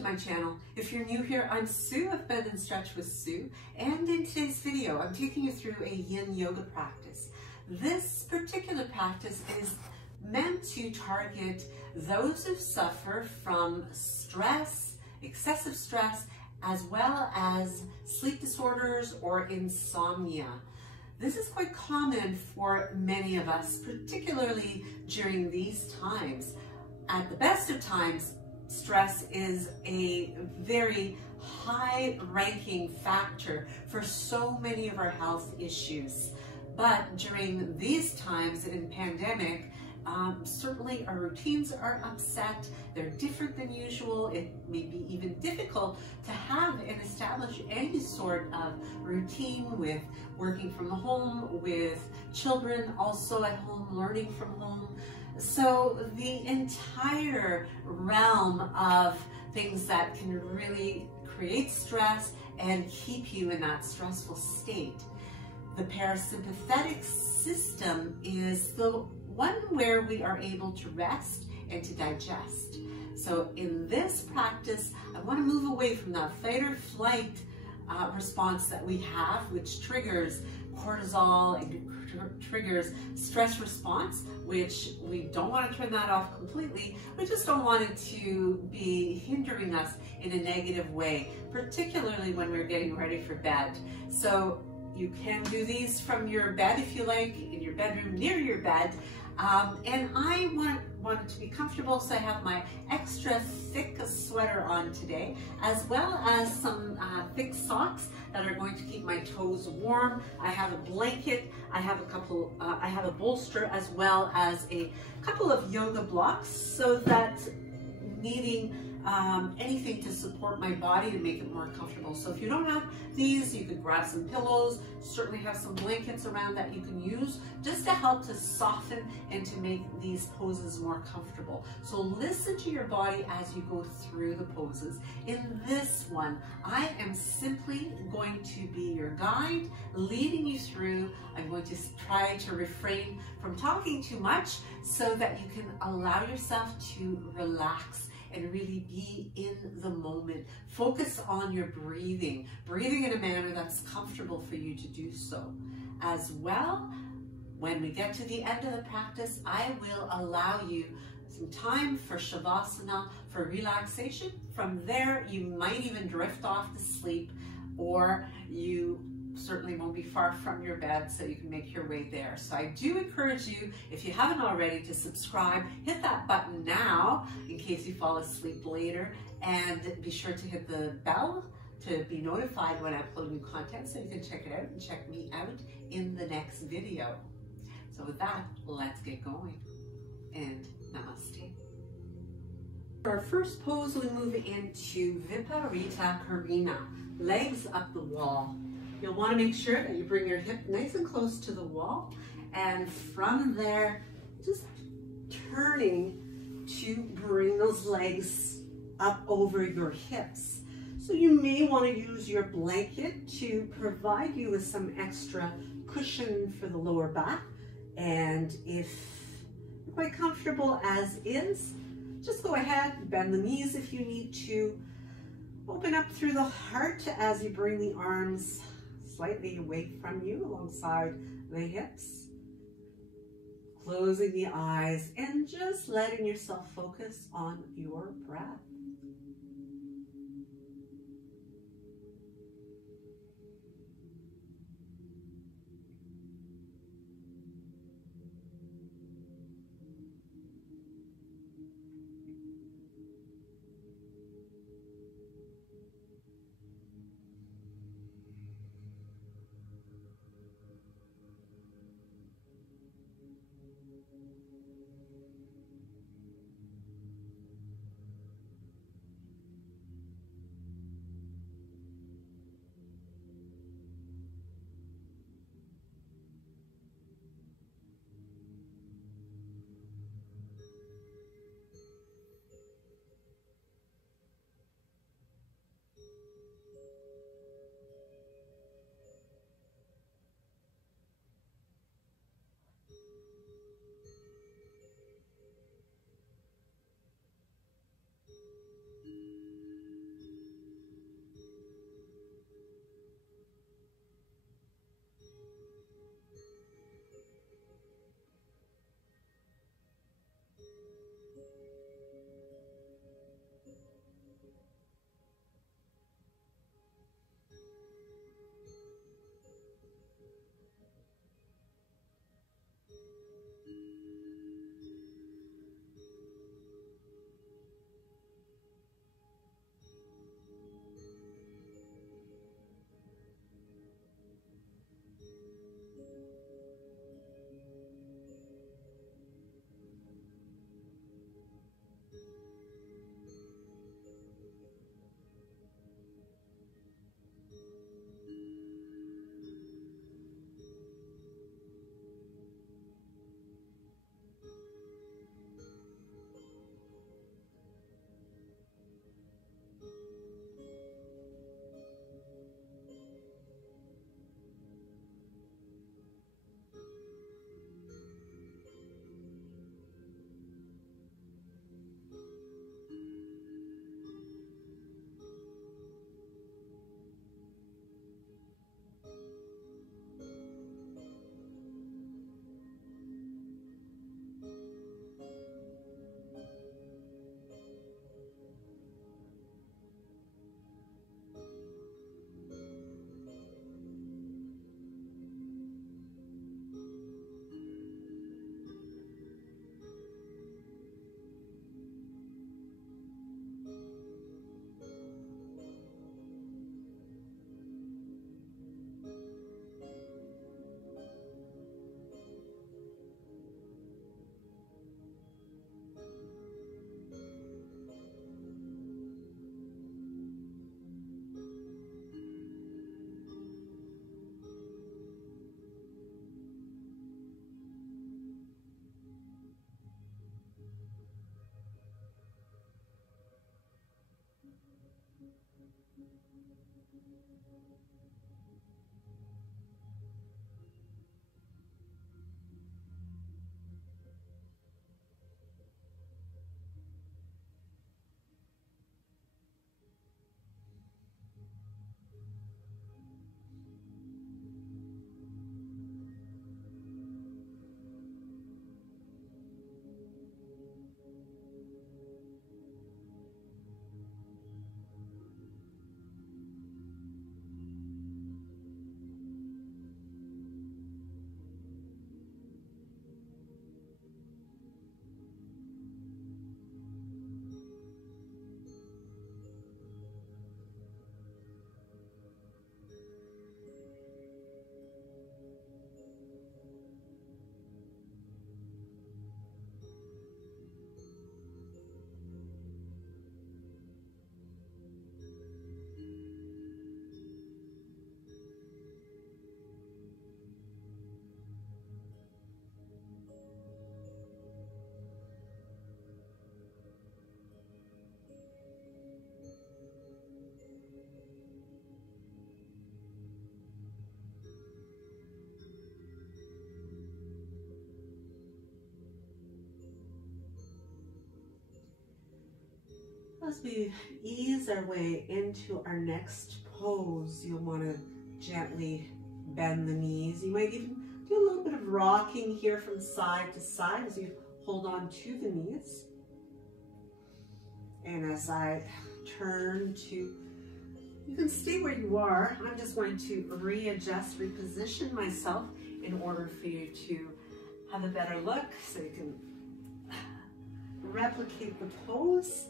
to my channel. If you're new here, I'm Sue of Bendnstretch with Sue, and in today's video, I'm taking you through a yin yoga practice. This particular practice is meant to target those who suffer from stress, excessive stress, as well as sleep disorders or insomnia. This is quite common for many of us, particularly during these times. At the best of times, stress is a very high-ranking factor for so many of our health issues. But during these times in pandemic, certainly our routines are upset, they're different than usual, it may be even difficult to have and establish any sort of routine with working from home, with children also at home, learning from home. So the entire realm of things that can really create stress and keep you in that stressful state. The parasympathetic system is the one where we are able to rest and to digest. So in this practice, I want to move away from that fight or flight response that we have, which triggers cortisol and triggers stress response, which we don't want to turn that off completely. We just don't want it to be hindering us in a negative way, particularly when we're getting ready for bed. So you can do these from your bed if you like, in your bedroom near your bed. And I want it to be comfortable, so I have my extra thick sweater on today, as well as some thick socks that are going to keep my toes warm. I have a blanket, I have a bolster, as well as a couple of yoga blocks, so that needing anything to support my body to make it more comfortable. So if you don't have these, you could grab some pillows, certainly have some blankets around that you can use just to help to soften and to make these poses more comfortable. So listen to your body as you go through the poses. In this one, I am simply going to be your guide, leading you through. I'm going to try to refrain from talking too much so that you can allow yourself to relax and really be in the moment. Focus on your breathing in a manner that's comfortable for you to do so. As well, when we get to the end of the practice, I will allow you some time for Shavasana, for relaxation. From there, you might even drift off to sleep, or you certainly won't be far from your bed, so you can make your way there. So I do encourage you, if you haven't already, to subscribe. Hit that button now in case you fall asleep later, and be sure to hit the bell to be notified when I upload new content, so you can check it out and check me out in the next video. So with that, let's get going, and namaste. For our first pose, we move into Viparita Karina, legs up the wall. You'll want to make sure that you bring your hip nice and close to the wall, and from there, just turning to bring those legs up over your hips. So you may want to use your blanket to provide you with some extra cushion for the lower back, and if you're quite comfortable as is, just go ahead, bend the knees if you need to. Open up through the heart as you bring the arms slightly away from you alongside the hips. Closing the eyes and just letting yourself focus on your breath. As we ease our way into our next pose, you'll want to gently bend the knees. You might even do a little bit of rocking here from side to side as you hold on to the knees. And as I turn to, you can stay where you are. I'm just going to readjust, reposition myself in order for you to have a better look so you can replicate the pose.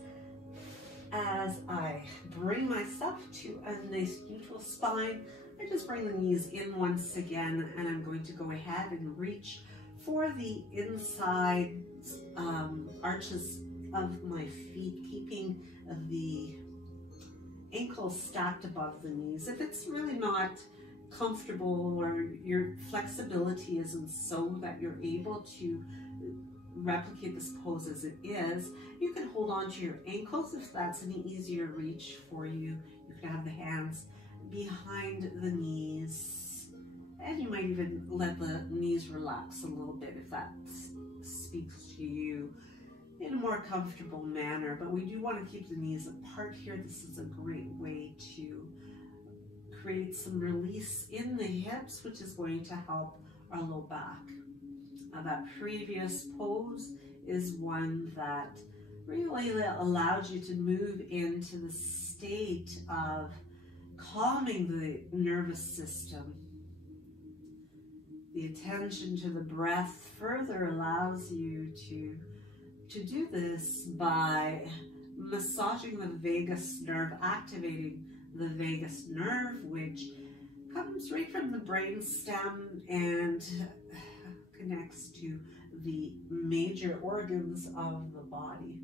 As I bring myself to a nice neutral spine, I just bring the knees in once again, and I'm going to go ahead and reach for the inside arches of my feet, keeping the ankles stacked above the knees. If it's really not comfortable or your flexibility isn't so that you're able to replicate this pose as it is, you can hold on to your ankles if that's an easier reach for you. You can have the hands behind the knees, and you might even let the knees relax a little bit if that speaks to you in a more comfortable manner. But we do want to keep the knees apart here. This is a great way to create some release in the hips, which is going to help our low back. That previous pose is one that really allows you to move into the state of calming the nervous system. The attention to the breath further allows you to do this by massaging the vagus nerve, activating the vagus nerve, which comes right from the brain stem and connects to the major organs of the body.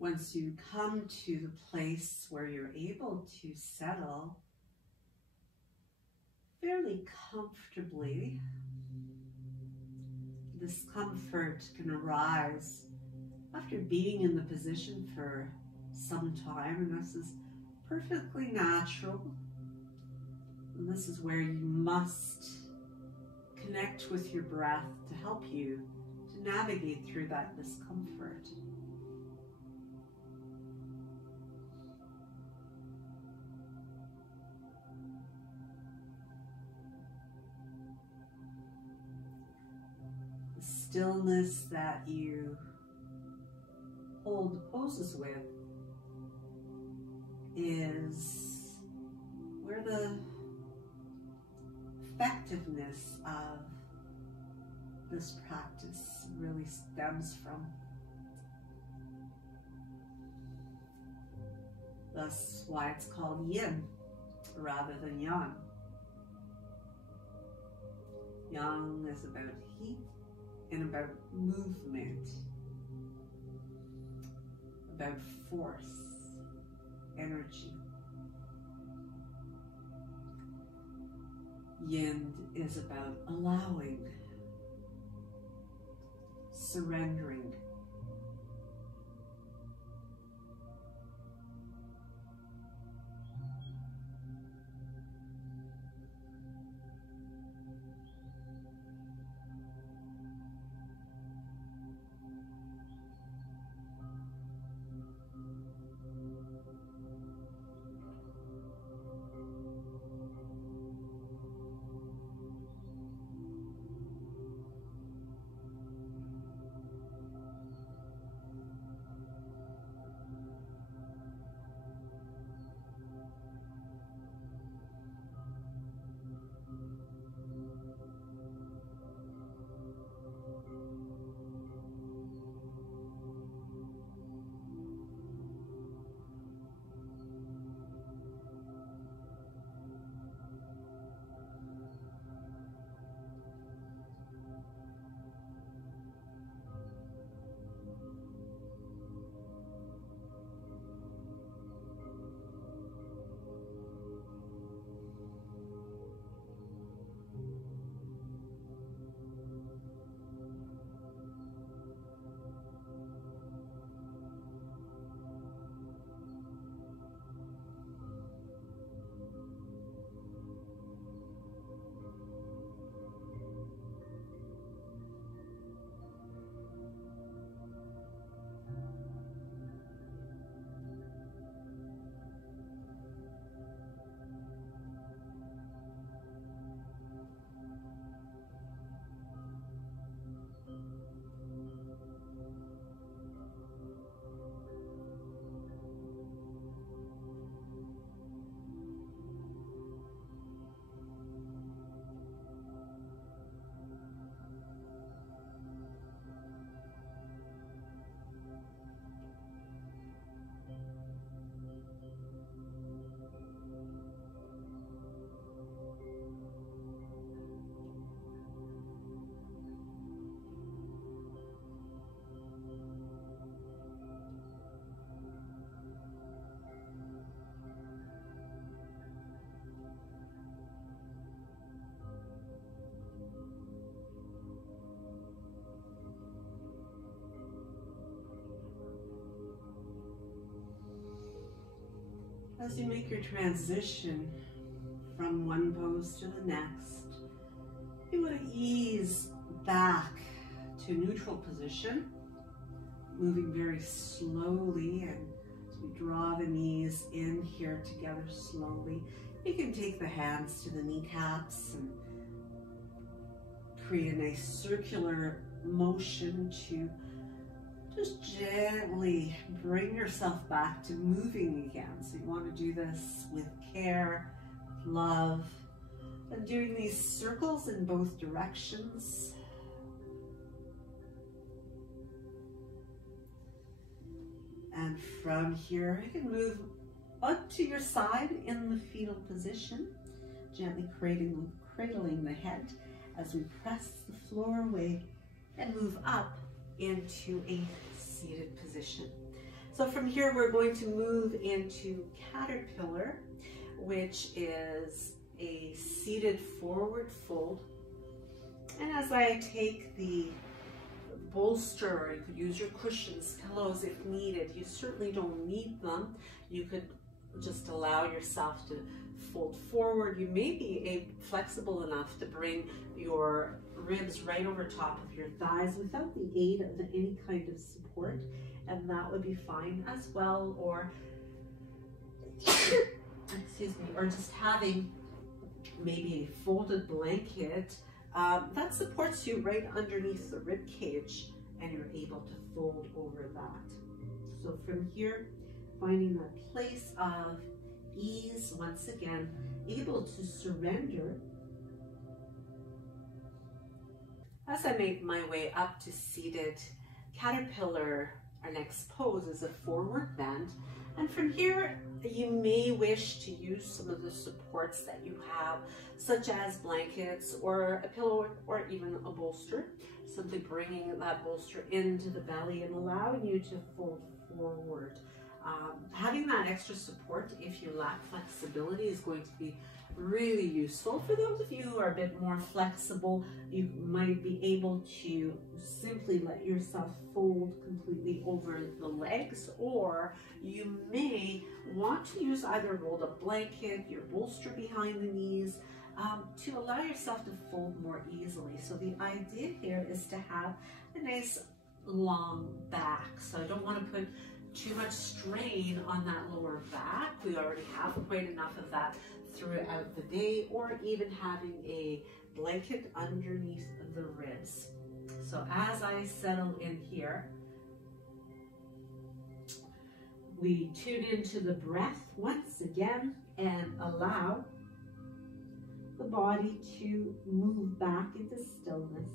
Once you come to the place where you're able to settle fairly comfortably, discomfort can arise after being in the position for some time, and this is perfectly natural. And this is where you must connect with your breath to help you to navigate through that discomfort. Stillness that you hold the poses with is where the effectiveness of this practice really stems from. That's why it's called yin rather than yang. Yang is about heat and about movement. about force, energy. Yin is about allowing, surrendering. As you make your transition from one pose to the next, you want to ease back to neutral position, moving very slowly, and as we draw the knees in here together slowly, you can take the hands to the kneecaps and create a nice circular motion to just gently bring yourself back to moving again. So you want to do this with care, love, and doing these circles in both directions. And from here, you can move up to your side in the fetal position, gently cradling the head as we press the floor away and move up into a seated position. So from here, we're going to move into caterpillar, which is a seated forward fold. And as I take the bolster, or you could use your cushions, pillows if needed. You certainly don't need them. You could just allow yourself to fold forward. You may be flexible enough to bring your ribs right over top of your thighs without the aid of any kind of support, and that would be fine as well. Or excuse me, or just having maybe a folded blanket that supports you right underneath the rib cage, and you're able to fold over that. So from here, finding that place of ease, once again, able to surrender. As I make my way up to seated caterpillar, our next pose is a forward bend. And from here, you may wish to use some of the supports that you have, such as blankets or a pillow or even a bolster. Simply bringing that bolster into the belly and allowing you to fold forward. Having that extra support if you lack flexibility is going to be really useful. For those of you who are a bit more flexible, you might be able to simply let yourself fold completely over the legs, or you may want to use either a rolled up blanket, your bolster behind the knees, to allow yourself to fold more easily. So the idea here is to have a nice long back. So I don't want to put too much strain on that lower back. We already have quite enough of that throughout the day, or even having a blanket underneath the ribs. So as I settle in here, we tune into the breath once again and allow the body to move back into stillness.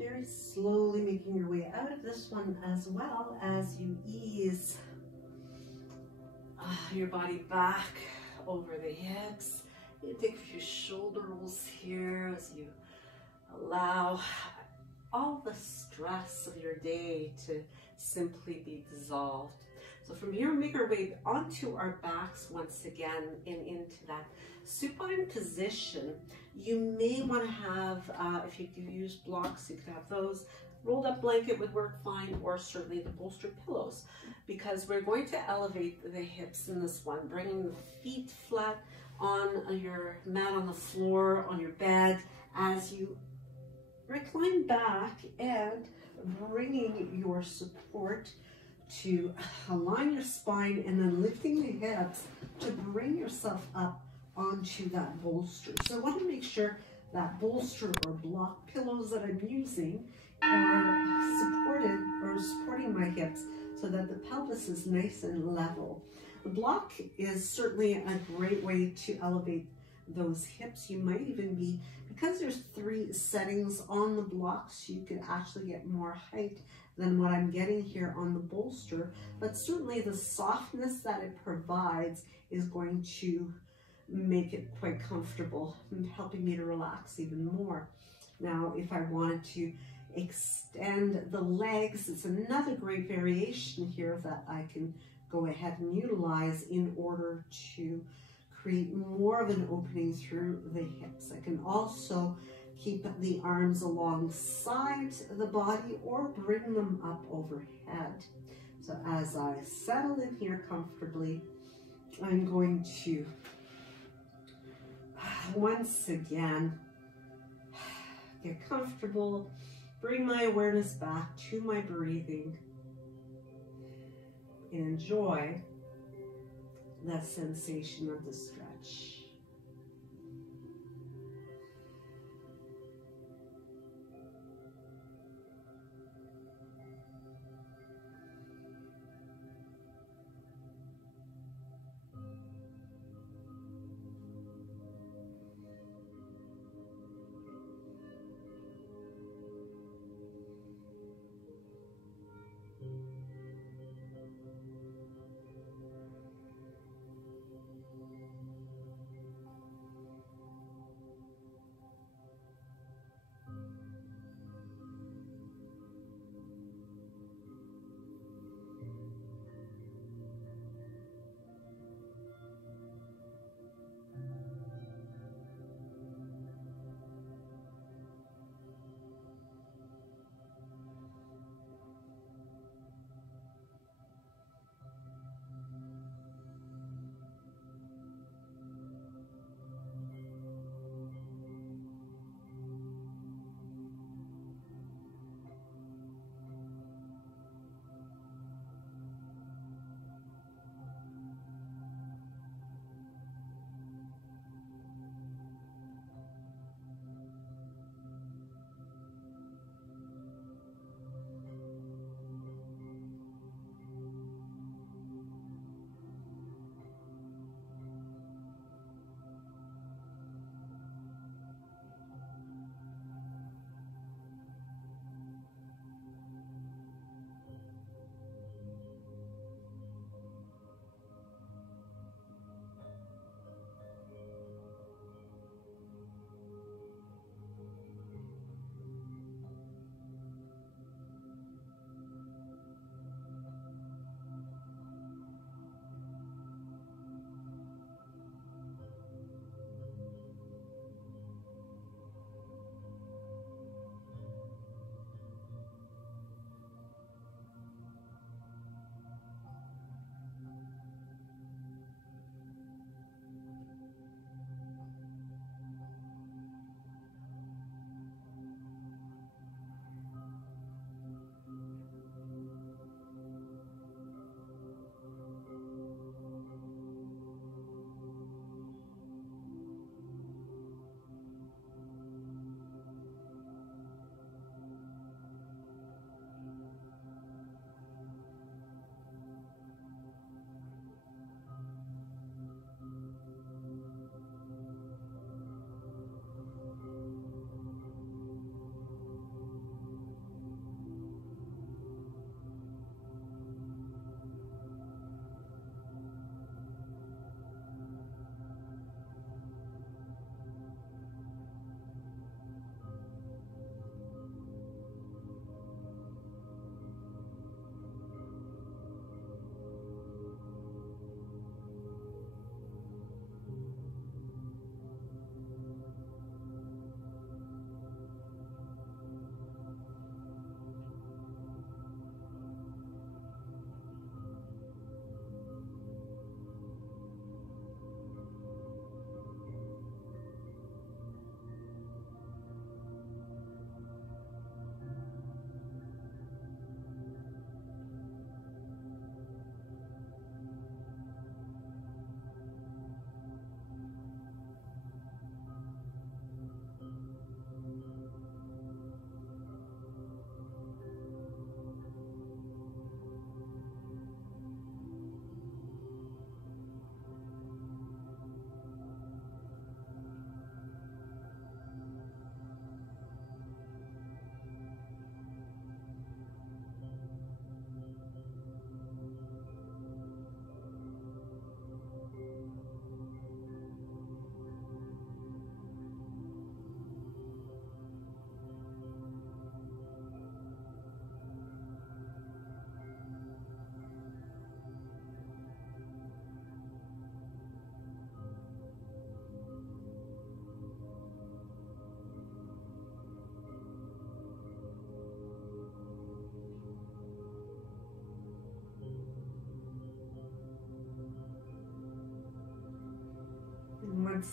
Very slowly making your way out of this one as well as you ease your body back over the hips. You take a few shoulder rolls here as you allow all the stress of your day to simply be dissolved. So from here, make our way onto our backs once again and into that supine position. You may want to have, if you do use blocks, you could have those. Rolled up blanket would work fine, or certainly the bolstered pillows, because we're going to elevate the hips in this one, bringing the feet flat on your mat on the floor, on your bed, as you recline back and bringing your support to align your spine, and then lifting the hips to bring yourself up onto that bolster. So I want to make sure that bolster or block pillows that I'm using are supporting my hips so that the pelvis is nice and level. The block is certainly a great way to elevate those hips. You might even be, because there's 3 settings on the blocks, you could actually get more height than what I'm getting here on the bolster, but certainly the softness that it provides is going to make it quite comfortable and helping me to relax even more. Now, if I wanted to extend the legs, it's another great variation here that I can go ahead and utilize in order to create more of an opening through the hips. I can also keep the arms alongside the body or bring them up overhead. So as I settle in here comfortably, I'm going to once again get comfortable, bring my awareness back to my breathing, and enjoy that sensation of the stretch.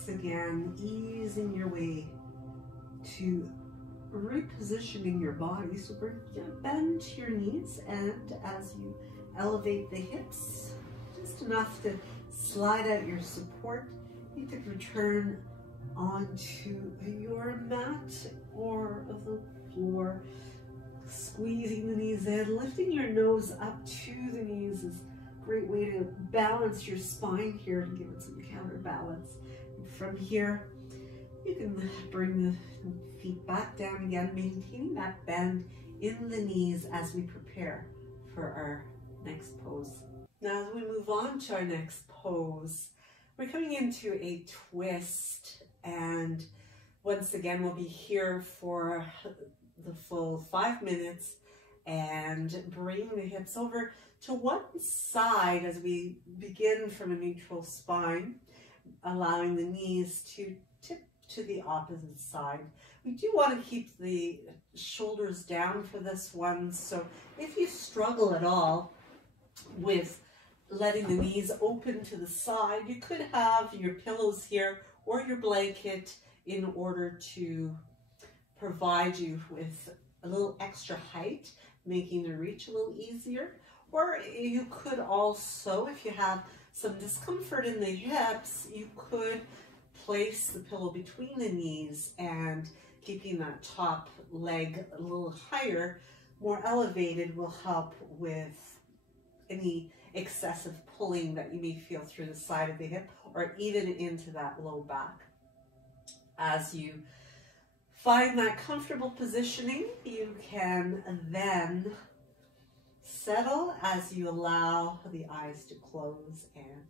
once again, easing your way to repositioning your body. So bend your knees, and as you elevate the hips, just enough to slide out your support, you can return onto your mat or the floor, squeezing the knees in, lifting your nose up to the knees is a great way to balance your spine here, to give it some counterbalance. And from here, you can bring the feet back down again, maintaining that bend in the knees as we prepare for our next pose. Now, as we move on to our next pose, we're coming into a twist, and once again, we'll be here for the full 5 minutes and bring the hips over to one side as we begin from a neutral spine, allowing the knees to tip to the opposite side. We do want to keep the shoulders down for this one, so if you struggle at all with letting the knees open to the side, you could have your pillows here or your blanket in order to provide you with a little extra height, making the reach a little easier. Or you could also, if you have some discomfort in the hips, you could place the pillow between the knees, and keeping that top leg a little higher, more elevated, will help with any excessive pulling that you may feel through the side of the hip or even into that low back. As you find that comfortable positioning, you can then settle as you allow the eyes to close, and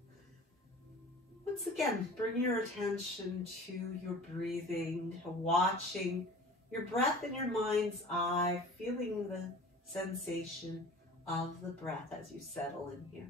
once again, bring your attention to your breathing, watching your breath in your mind's eye, feeling the sensation of the breath as you settle in here.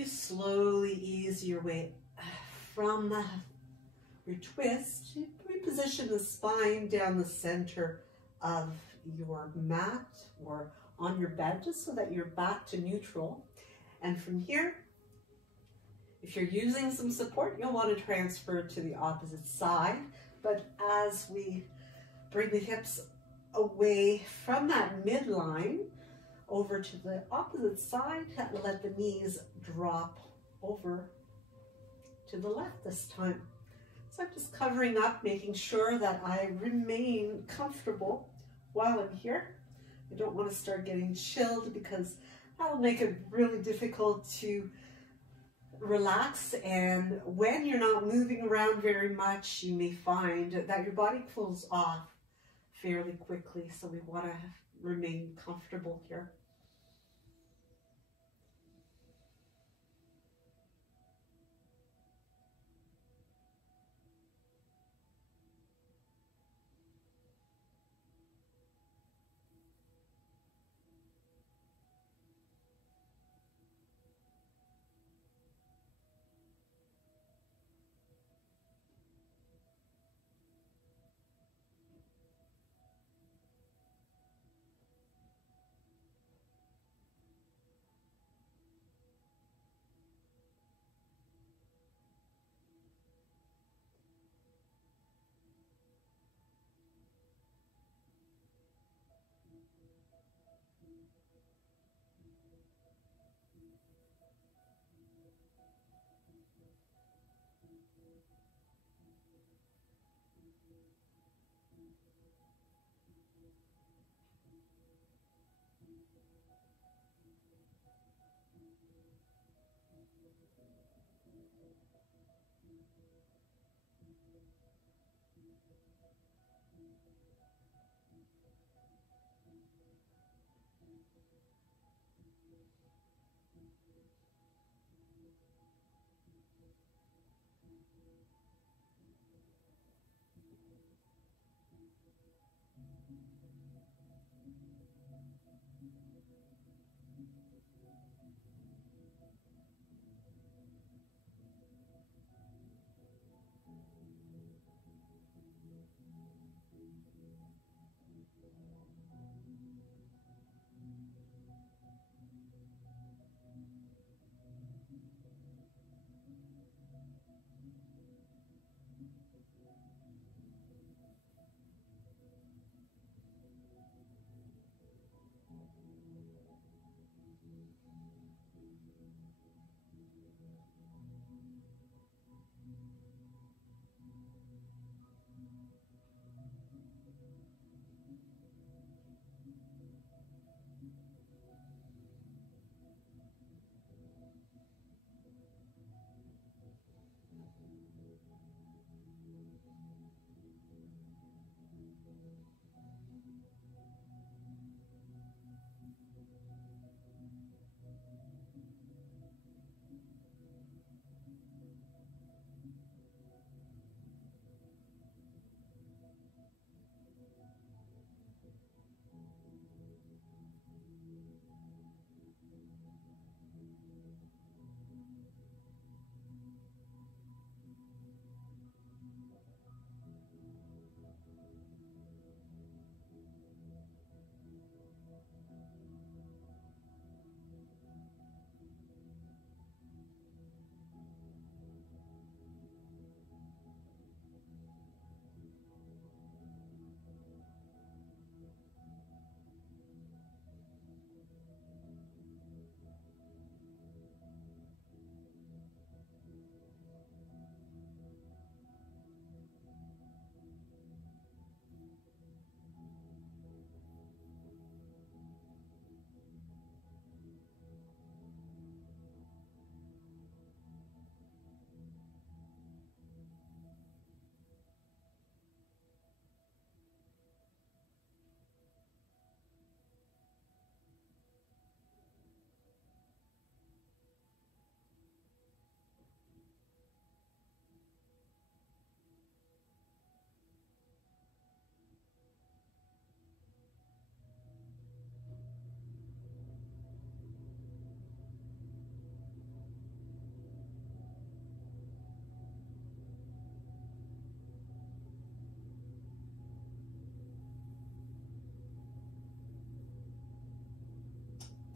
you slowly ease your way from your twist, you reposition the spine down the center of your mat or on your bed, just so that you're back to neutral. And from here, if you're using some support, you'll want to transfer to the opposite side. But as we bring the hips away from that midline over to the opposite side, let the knees drop over to the left this time. So I'm just covering up, making sure that I remain comfortable while I'm here. I don't want to start getting chilled, because that'll make it really difficult to relax. And when you're not moving around very much, you may find that your body cools off fairly quickly. So we want to remain comfortable here.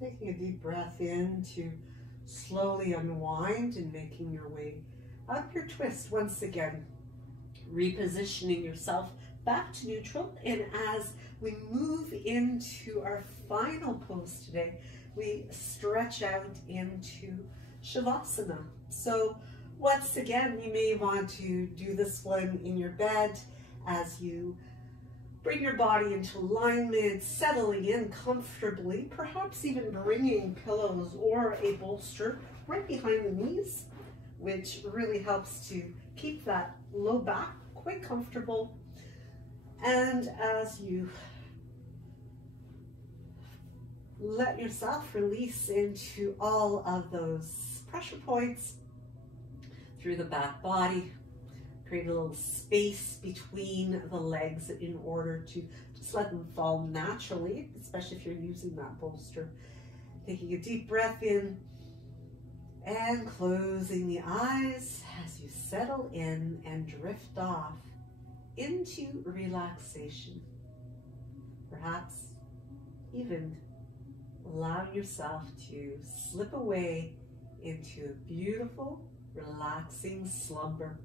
Taking a deep breath in to slowly unwind and making your way out of your twist once again. Repositioning yourself back to neutral. And as we move into our final pose today, we stretch out into Shavasana. So once again, you may want to do this one in your bed as you bring your body into alignment, settling in comfortably, perhaps even bringing pillows or a bolster right behind the knees, which really helps to keep that low back quite comfortable. And as you let yourself release into all of those pressure points through the back body, create a little space between the legs in order to just let them fall naturally, especially if you're using that bolster. Taking a deep breath in and closing the eyes as you settle in and drift off into relaxation. Perhaps even allow yourself to slip away into a beautiful, relaxing slumber.